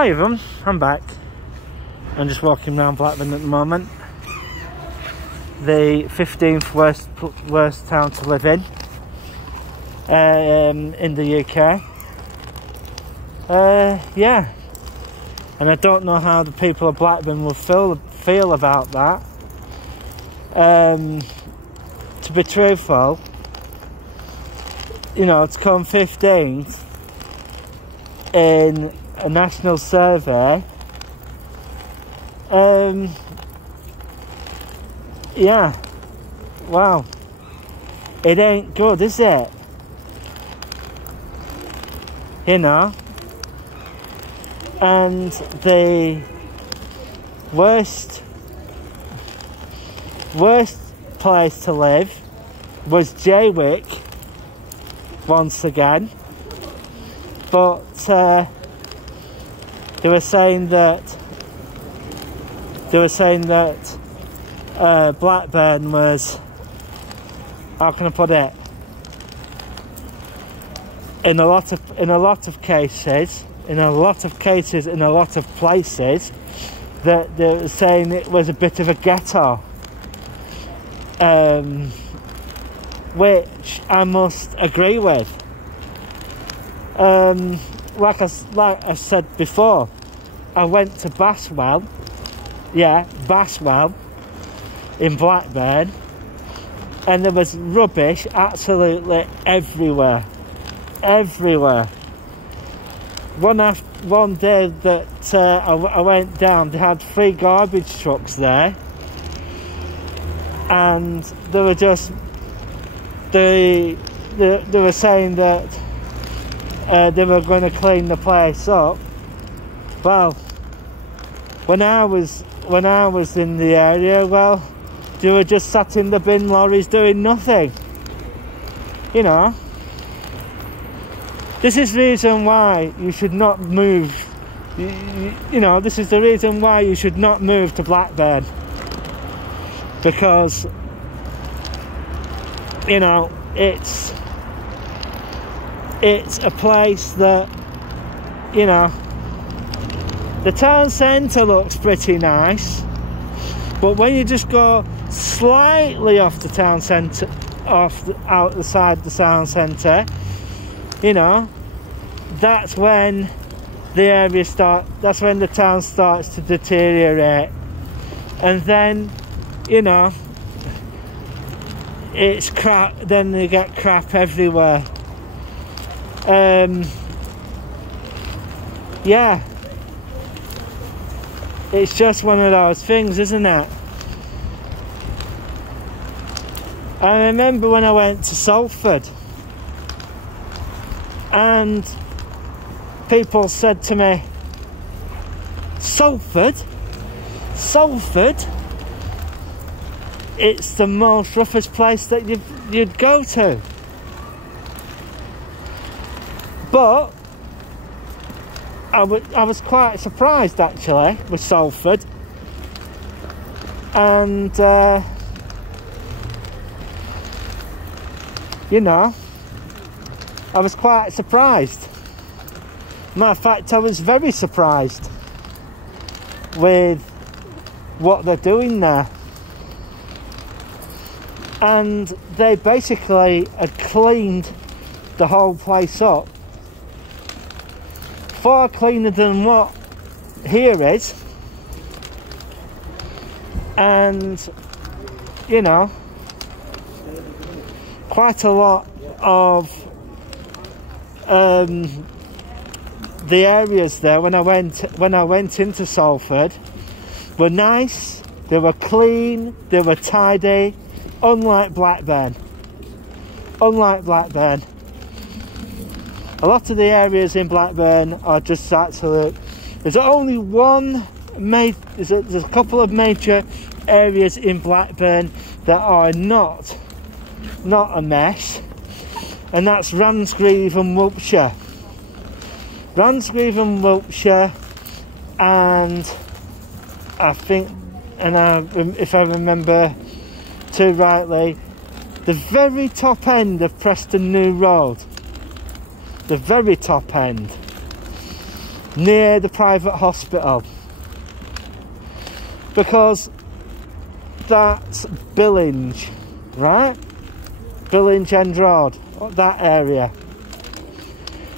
Hi everyone, I'm back. I'm just walking around Blackburn at the moment. The 15th worst town to live in the UK. Yeah, and I don't know how the people of Blackburn will feel about that. To be truthful, you know, to come 15th in a national survey, yeah, wow, it ain't good, is it? You know, and the worst place to live was Jaywick once again, but they were saying that Blackburn was, how can I put it, in a lot of cases, in a lot of places, that they were saying it was a bit of a ghetto, which I must agree with. Like I said before, I went to Baswell, in Blackburn, and there was rubbish absolutely everywhere. One day that I went down, they had 3 garbage trucks there, and they were just they were saying that they were going to clean the place up. Well, when I was in the area, well, they were just sat in the bin lorries doing nothing. You know, this is the reason why you should not move. You know, this is the reason why you should not move to Blackburn, because, you know, it's a place that, you know, the town centre looks pretty nice, but when you just go slightly off the town centre, outside the town centre, you know, that's when the town starts to deteriorate, and then, you know, it's crap. Then you get crap everywhere. Yeah, it's just one of those things, isn't it? I remember when I went to Salford, and people said to me, Salford, it's the most roughest place that you'd go to. But I was quite surprised actually with Salford, and you know, I was quite surprised. Matter of fact, I was very surprised with what they're doing there. And they basically had cleaned the whole place up, far cleaner than what here is. And, you know, quite a lot of the areas there when I went into Salford were nice, they were clean, they were tidy, unlike Blackburn. A lot of the areas in Blackburn are just absolute. There's only there's a couple of major areas in Blackburn that are not a mess, and that's Ransgrave and Wiltshire. And I think, if I remember too rightly, the very top end of Preston New Road, the very top end, near the private hospital, because that's Billinge, right? Billinge End Road, that area.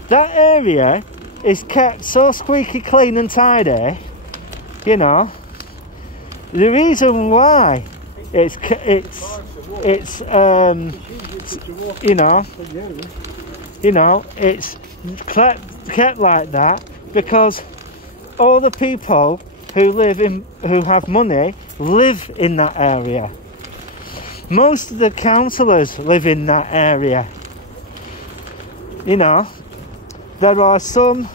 That area is kept so squeaky clean and tidy, you know. The reason why it's it's kept like that, because all the people who have money live in that area. Most of the councillors live in that area. You know, there are some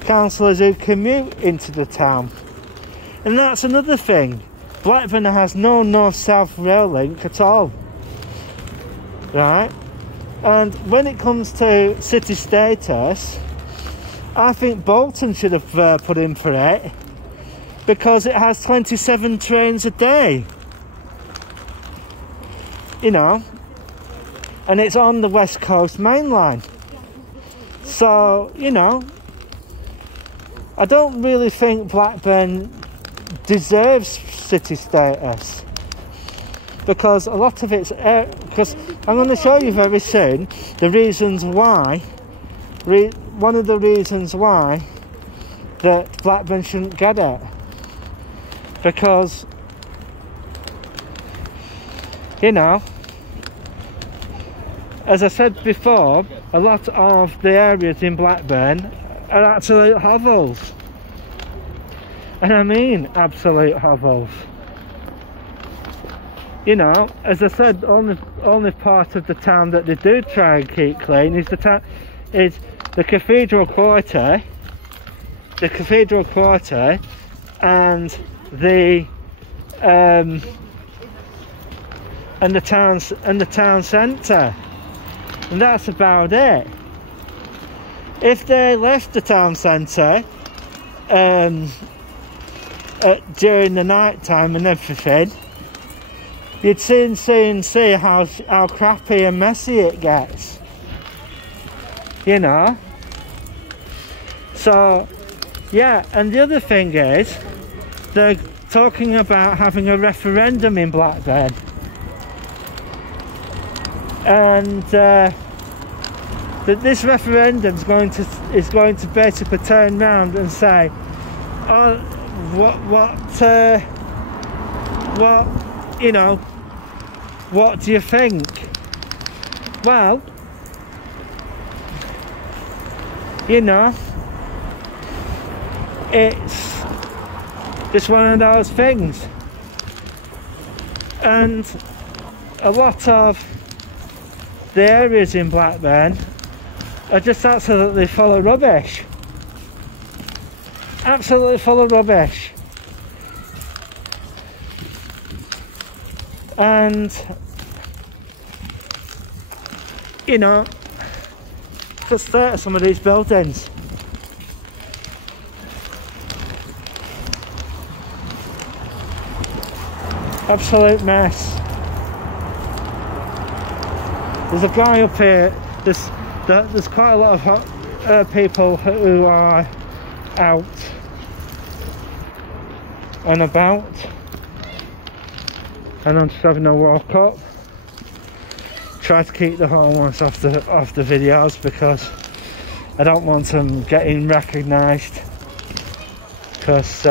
councillors who commute into the town, and that's another thing. Blackburn has no north-south rail link at all, right? And when it comes to city status, I think Bolton should have put in for it, because it has 27 trains a day, you know, and it's on the West Coast Main Line. So, you know, I don't really think Blackburn deserves city status, because a lot of it's because I'm going to show you very soon the reasons why, one of the reasons why that Blackburn shouldn't get it, because, you know, as I said before, a lot of the areas in Blackburn are absolute hovels. And I mean absolute hovels. You know, as I said, only part of the town that they do try and keep clean is the Cathedral Quarter, and the town centre, and that's about it. If they left the town centre during the night time and everything, you'd soon see how crappy and messy it gets, you know. So yeah, and the other thing is, they're talking about having a referendum in Blackburn, and that this referendum is going to basically turn round and say, oh, you know, what do you think? Well, you know, it's just one of those things, and a lot of the areas in Blackburn are just absolutely full of rubbish. Absolutely full of rubbish. And, you know, just stare at some of these buildings. Absolute mess. There's a guy up here. There's quite a lot of people who are out and about, and I'm just having a walk up. Try to keep the homeless off the videos, because I don't want them getting recognised, because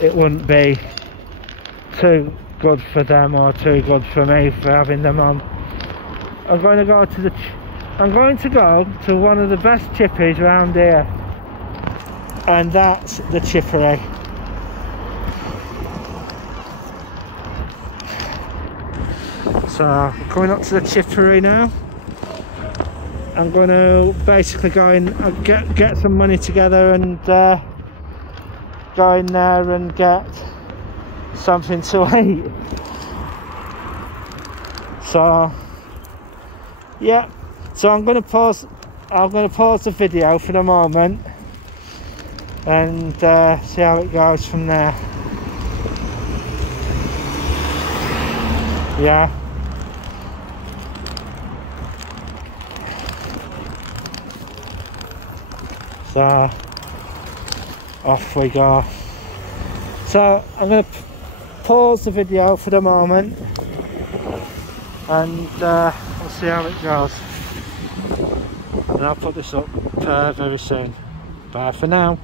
it wouldn't be too good for them or too good for me for having them on. I'm going to go to one of the best chippies around here, and that's the Chippery. So I'm coming up to the Chippery now. I'm going to basically go in and get some money together and go in there and get something to eat. So yeah, so I'm going to pause the video for the moment and see how it goes from there. Yeah. So off we go. So I'm going to pause the video for the moment, and we'll see how it goes, and I'll put this up very soon. Bye for now.